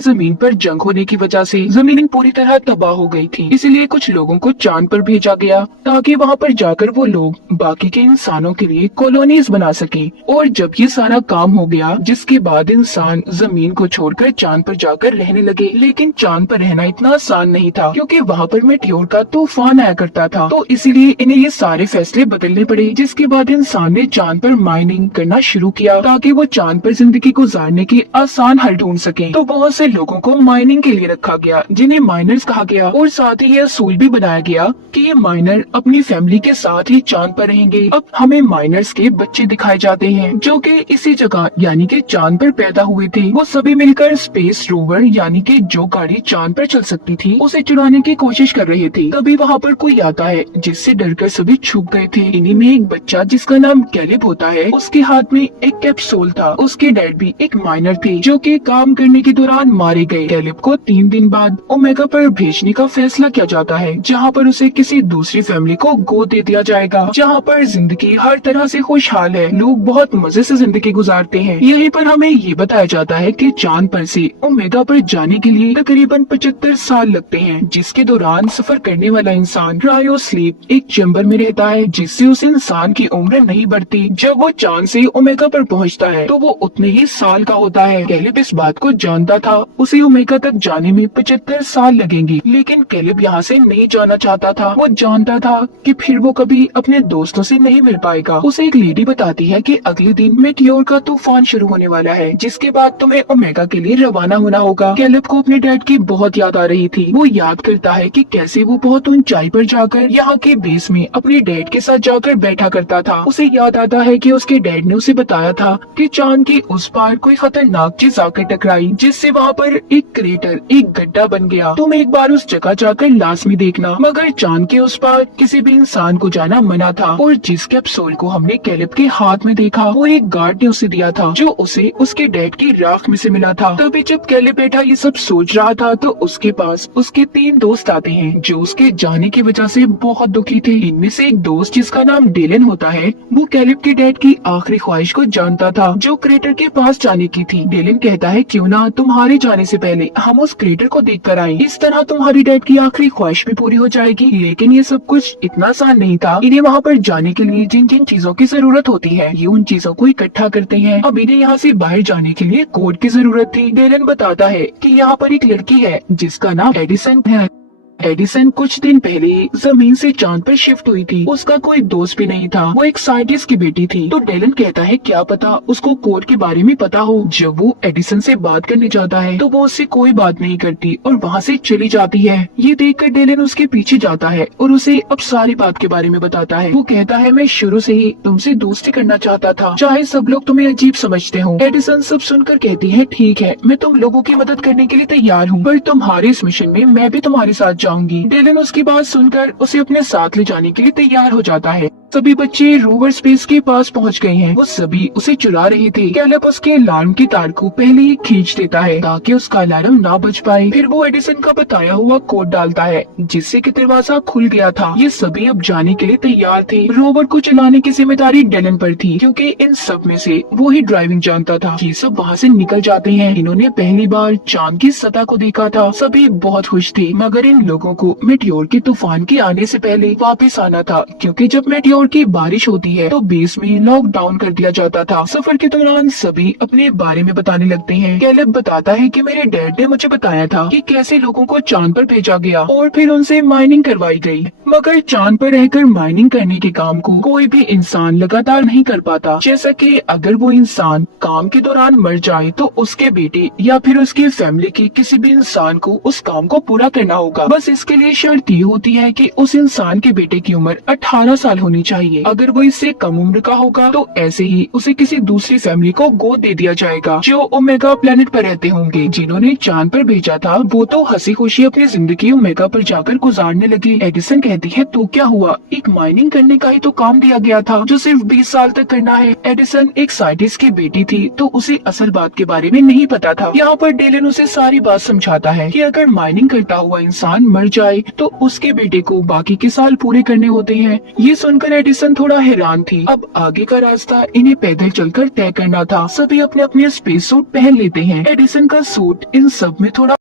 जमीन पर जंग होने की वजह से जमीन पूरी तरह तबाह हो गई थी। इसलिए कुछ लोगों को चांद पर भेजा गया ताकि वहाँ पर जाकर वो लोग बाकी के इंसानों के लिए कॉलोनीज बना सके। और जब ये सारा काम हो गया, जिसके बाद इंसान जमीन को छोड़कर चांद पर जाकर रहने लगे। लेकिन चांद पर रहना इतना आसान नहीं था, क्योंकि वहाँ पर मेटियोर का तूफान आया करता था। तो इसीलिए इन्हें ये सारे फैसले बदलने पड़े। जिसके बाद इंसान ने चांद पर माइनिंग करना शुरू किया ताकि वो चांद पर जिंदगी गुजारने की आसान हल ढूंढ सके। तो बहुत से लोगों को माइनिंग के लिए रखा गया, जिन्हें माइनर्स कहा गया। और साथ ही यह असूल भी बनाया गया कि ये माइनर अपनी फैमिली के साथ ही चांद पर रहेंगे। अब हमें माइनर्स के बच्चे दिखाए जाते हैं जो कि इसी जगह यानी कि चांद पर पैदा हुए थे। वो सभी मिलकर स्पेस रोवर यानी कि जो गाड़ी चांद पर चल सकती थी उसे चुराने की कोशिश कर रहे थे। तभी वहाँ पर कोई आता है जिससे डरकर सभी छुप गए थे। इन्हीं में एक बच्चा जिसका नाम कैलिब होता है, उसके हाथ में एक कैप्सूल था। उसके डैड भी एक माइनर थे जो कि काम करने के दौरान मारे गए। कैलिब को 3 दिन बाद ओमेगा पर भेजने का फैसला किया जाता है, जहाँ पर उसे किसी दूसरी फैमिली को गोद दे दिया जाएगा, जहाँ पर जिंदगी हर तरह से खुशहाल है। लोग बहुत मजे से जिंदगी गुजारते हैं। यहीं पर हमें ये बताया जाता है कि चांद पर से ओमेगा पर जाने के लिए तकरीबन 75 साल लगते हैं, जिसके दौरान सफर करने वाला इंसान क्रायो स्लीप एक चैम्बर में रहता है, जिससे उस इंसान की उम्र नहीं बढ़ती। जब वो चांद से ओमेगा पर पहुंचता है तो वो उतने ही साल का होता है। कैलिब इस बात को जानता था, उसे ओमेगा तक जाने में 75 साल लगेंगे। लेकिन कैलिब यहाँ से नहीं जाना चाहता था। वो जानता था कि फिर वो कभी अपने दोस्तों से नहीं मिल पाएगा। उसे एक लेडी बताती है कि अगले दिन मेटियोर का तूफान शुरू होने वाला है, जिसके बाद तुम्हें ओमेगा के लिए रवाना होना होगा। कैलिब को अपने डैड की बहुत याद आ रही थी। वो याद करता है कि कैसे वो बहुत ऊंचाई पर जाकर यहाँ के बेस में अपने डैड के साथ जाकर बैठा करता था। उसे याद आता है कि उसके डैड ने उसे बताया था कि चांद के उस पार कोई खतरनाक चीज आकर टकराई, जिससे वहाँ पर एक क्रेटर, एक गड्ढा बन गया। तुम एक बार उस जगह जाकर लाजमी देखना। मगर चांद के उस पार किसी भी इंसान को जाना मना था। और जिस कैप्सूल को हमने कैलिब के हाथ में देखा वो एक गार्ड ने उसे दिया था, जो उसे उसके डैड की राख में से मिला था। तभी जब कैलिब बैठा ये सब सोच रहा था तो उसके पास उसके 3 दोस्त आते हैं जो उसके जाने की वजह से बहुत दुखी थे। इनमें से एक दोस्त जिसका नाम डेलन होता है, वो कैलिब के डैड की आखिरी ख्वाहिश को जानता था जो क्रेटर के पास जाने की थी। डेलन कहता है क्यों ना तुम्हारे जाने से पहले हम उस क्रेटर को देख कर आए, इस तरह तुम्हारी डैड की आखिरी ख्वाहिश भी पूरी हो जाएगी। लेकिन ये सब कुछ इतना आसान नहीं था। इन्हें वहाँ पर जाने के लिए जिन जिन चीजों की जरूरत होती है ये उन चीजों को इकट्ठा करते हैं। अब इन्हें यहाँ से बाहर जाने के लिए कोड की जरूरत थी। डेलन बताता है कि यहाँ पर एक लड़की है जिसका नाम एडिसन है। एडिसन कुछ दिन पहले जमीन से चांद पर शिफ्ट हुई थी। उसका कोई दोस्त भी नहीं था, वो एक साइंटिस्ट की बेटी थी। तो डेलन कहता है क्या पता उसको कोड के बारे में पता हो। जब वो एडिसन से बात करने जाता है तो वो उससे कोई बात नहीं करती और वहाँ से चली जाती है। ये देखकर डेलन उसके पीछे जाता है और उसे अब सारी बात के बारे में बताता है। वो कहता है मैं शुरू से ही तुमसे दोस्ती करना चाहता था, चाहे सब लोग तुम्हें अजीब समझते हो। एडिसन सब सुनकर कहती है ठीक है, मैं तुम लोगों की मदद करने के लिए तैयार हूँ, पर तुम्हारे इस मिशन में मैं भी तुम्हारे साथ जाऊंगी। डेलन उसकी बात सुनकर उसे अपने साथ ले जाने के लिए तैयार हो जाता है। सभी बच्चे रोवर स्पेस के पास पहुंच गए हैं। वो सभी उसे चुरा रहे थे। कैलिब उसके अलार्म की तार को पहले ही खींच देता है ताकि उसका अलार्म ना बज पाए। फिर वो एडिसन का बताया हुआ कोड डालता है जिससे कि दरवाजा खुल गया था। ये सभी अब जाने के लिए तैयार थे। रोवर को चलाने की जिम्मेदारी डेलन पर थी, क्योंकि इन सब में से वो ही ड्राइविंग जानता था। ये सब वहाँ से निकल जाते हैं। इन्होंने पहली बार चांद की सतह को देखा था। सभी बहुत खुश थे, मगर इन लोगों को मेटियोर के तूफान के आने से पहले वापस आना था, क्योंकि जब मेटियोर की बारिश होती है तो बेस में लॉकडाउन कर दिया जाता था। सफर के दौरान सभी अपने बारे में बताने लगते हैं। कैलिब बताता है कि मेरे डैड ने मुझे बताया था कि कैसे लोगों को चांद पर भेजा गया और फिर उनसे माइनिंग करवाई गई। मगर चांद पर रहकर माइनिंग करने के काम को कोई भी इंसान लगातार नहीं कर पाता। जैसा कि अगर वो इंसान काम के दौरान मर जाए तो उसके बेटे या फिर उसकी फैमिली के किसी भी इंसान को उस काम को पूरा करना होगा। बस इसके लिए शर्त ये होती है कि उस इंसान के बेटे की उम्र 18 साल होनी चाहिए। अगर वो इससे कम उम्र का होगा तो ऐसे ही उसे किसी दूसरी फैमिली को गोद दे दिया जाएगा जो ओमेगा प्लेनेट पर रहते होंगे। जिन्होंने चांद पर भेजा था वो तो हंसी खुशी अपनी जिंदगी ओमेगा पर जाकर गुजारने लगे। एडिसन कहती है तो क्या हुआ, एक माइनिंग करने का ही तो काम दिया गया था जो सिर्फ 20 साल तक करना है। एडिसन एक साइंटिस्ट की बेटी थी तो उसे असल बात के बारे में नहीं पता था। यहाँ पर डेलन उसे सारी बात समझाता है कि अगर माइनिंग करता हुआ इंसान मर जाए तो उसके बेटे को बाकी के साल पूरे करने होते हैं। ये सुनकर एडिसन थोड़ा हैरान थी। अब आगे का रास्ता इन्हें पैदल चलकर तय करना था। सभी अपने अपने स्पेस सूट पहन लेते हैं। एडिसन का सूट इन सब में थोड़ा